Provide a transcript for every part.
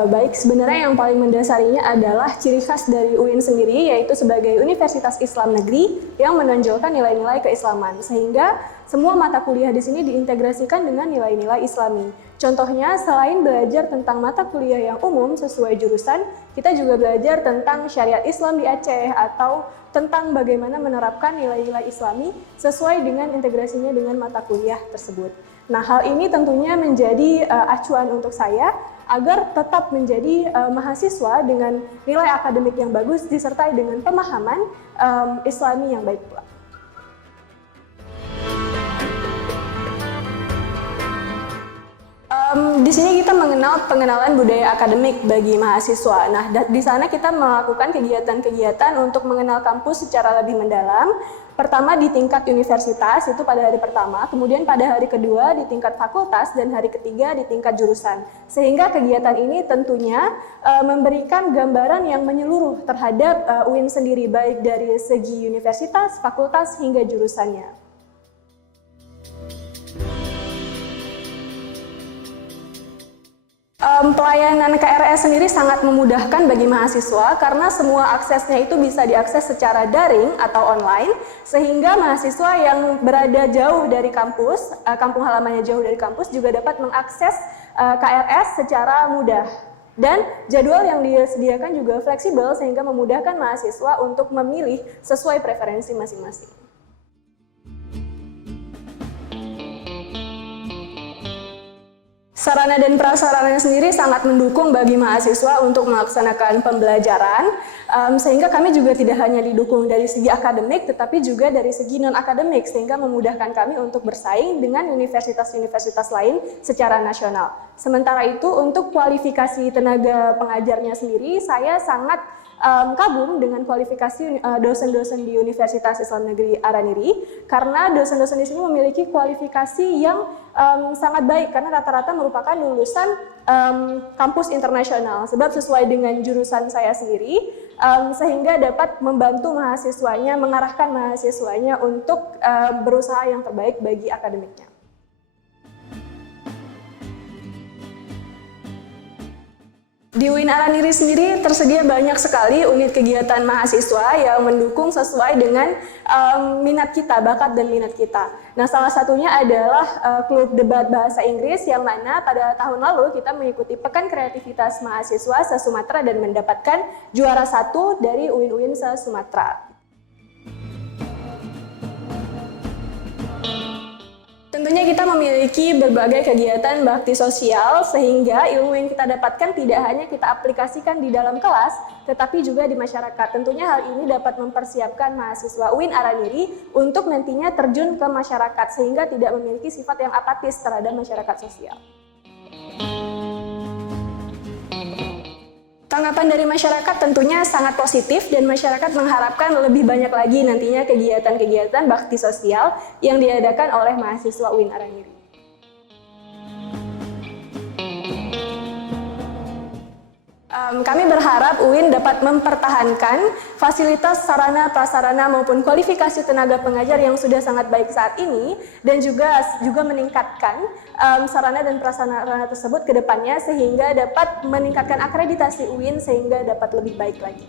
Baik, sebenarnya yang paling mendasarinya adalah ciri khas dari UIN sendiri, yaitu sebagai Universitas Islam Negeri yang menonjolkan nilai-nilai keislaman, sehingga semua mata kuliah di sini diintegrasikan dengan nilai-nilai Islami. Contohnya, selain belajar tentang mata kuliah yang umum sesuai jurusan, kita juga belajar tentang syariat Islam di Aceh atau tentang bagaimana menerapkan nilai-nilai Islami sesuai dengan integrasinya dengan mata kuliah tersebut. Nah, hal ini tentunya menjadi acuan untuk saya agar tetap menjadi mahasiswa dengan nilai akademik yang bagus disertai dengan pemahaman Islami yang baik pula. Di sini kita mengenal pengenalan budaya akademik bagi mahasiswa. Nah, di sana kita melakukan kegiatan-kegiatan untuk mengenal kampus secara lebih mendalam. Pertama di tingkat universitas, itu pada hari pertama, kemudian pada hari kedua di tingkat fakultas, dan hari ketiga di tingkat jurusan. Sehingga kegiatan ini tentunya memberikan gambaran yang menyeluruh terhadap UIN sendiri, baik dari segi universitas, fakultas, hingga jurusannya. Pelayanan KRS sendiri sangat memudahkan bagi mahasiswa karena semua aksesnya itu bisa diakses secara daring atau online, sehingga mahasiswa yang berada jauh dari kampus, kampung halamannya jauh dari kampus, juga dapat mengakses KRS secara mudah. Dan jadwal yang disediakan juga fleksibel sehingga memudahkan mahasiswa untuk memilih sesuai preferensi masing-masing. Sarana dan prasarana sendiri sangat mendukung bagi mahasiswa untuk melaksanakan pembelajaran, sehingga kami juga tidak hanya didukung dari segi akademik, tetapi juga dari segi non-akademik, sehingga memudahkan kami untuk bersaing dengan universitas-universitas lain secara nasional. Sementara itu, untuk kualifikasi tenaga pengajarnya sendiri, saya sangat kagum dengan kualifikasi dosen-dosen di Universitas Islam Negeri Araniri, karena dosen-dosen di sini memiliki kualifikasi yang sangat baik karena rata-rata merupakan lulusan kampus internasional, sebab sesuai dengan jurusan saya sendiri, sehingga dapat membantu mahasiswanya, mengarahkan mahasiswanya untuk berusaha yang terbaik bagi akademiknya. Di UIN Araniri sendiri tersedia banyak sekali unit kegiatan mahasiswa yang mendukung sesuai dengan minat kita, bakat dan minat kita. Nah, salah satunya adalah klub debat bahasa Inggris, yang mana pada tahun lalu kita mengikuti Pekan Kreativitas Mahasiswa se-Sumatera dan mendapatkan juara 1 dari UIN-UIN se-Sumatera. Tentunya kita memiliki berbagai kegiatan bakti sosial, sehingga ilmu yang kita dapatkan tidak hanya kita aplikasikan di dalam kelas, tetapi juga di masyarakat. Tentunya hal ini dapat mempersiapkan mahasiswa UIN Araniri untuk nantinya terjun ke masyarakat, sehingga tidak memiliki sifat yang apatis terhadap masyarakat sosial. Tanggapan dari masyarakat tentunya sangat positif, dan masyarakat mengharapkan lebih banyak lagi nantinya kegiatan-kegiatan bakti sosial yang diadakan oleh mahasiswa UIN Araniri. Kami berharap UIN dapat mempertahankan fasilitas sarana prasarana maupun kualifikasi tenaga pengajar yang sudah sangat baik saat ini, dan juga meningkatkan sarana dan prasarana tersebut ke depannya, sehingga dapat meningkatkan akreditasi UIN sehingga dapat lebih baik lagi.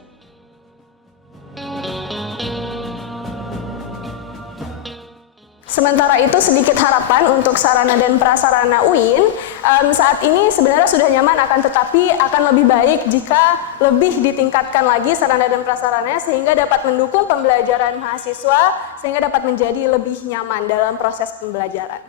Sementara itu, sedikit harapan untuk sarana dan prasarana UIN. Saat ini sebenarnya sudah nyaman, akan tetapi akan lebih baik jika lebih ditingkatkan lagi sarana dan prasarananya, sehingga dapat mendukung pembelajaran mahasiswa, sehingga dapat menjadi lebih nyaman dalam proses pembelajaran.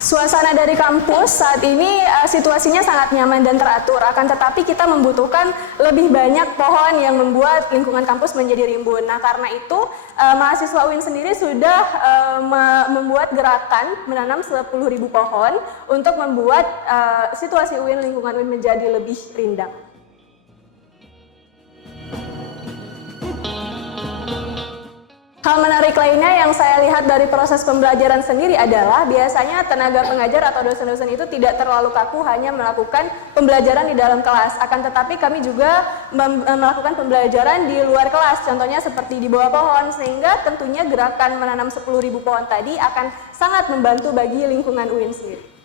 Suasana dari kampus saat ini situasinya sangat nyaman dan teratur, akan tetapi kita membutuhkan lebih banyak pohon yang membuat lingkungan kampus menjadi rimbun. Nah, karena itu mahasiswa UIN sendiri sudah membuat gerakan menanam 10.000 pohon untuk membuat situasi UIN, lingkungan UIN menjadi lebih rindang. Hal menarik lainnya yang saya lihat dari proses pembelajaran sendiri adalah biasanya tenaga pengajar atau dosen-dosen itu tidak terlalu kaku hanya melakukan pembelajaran di dalam kelas. Akan tetapi kami juga melakukan pembelajaran di luar kelas, contohnya seperti di bawah pohon, sehingga tentunya gerakan menanam 10.000 pohon tadi akan sangat membantu bagi lingkungan UIN sendiri.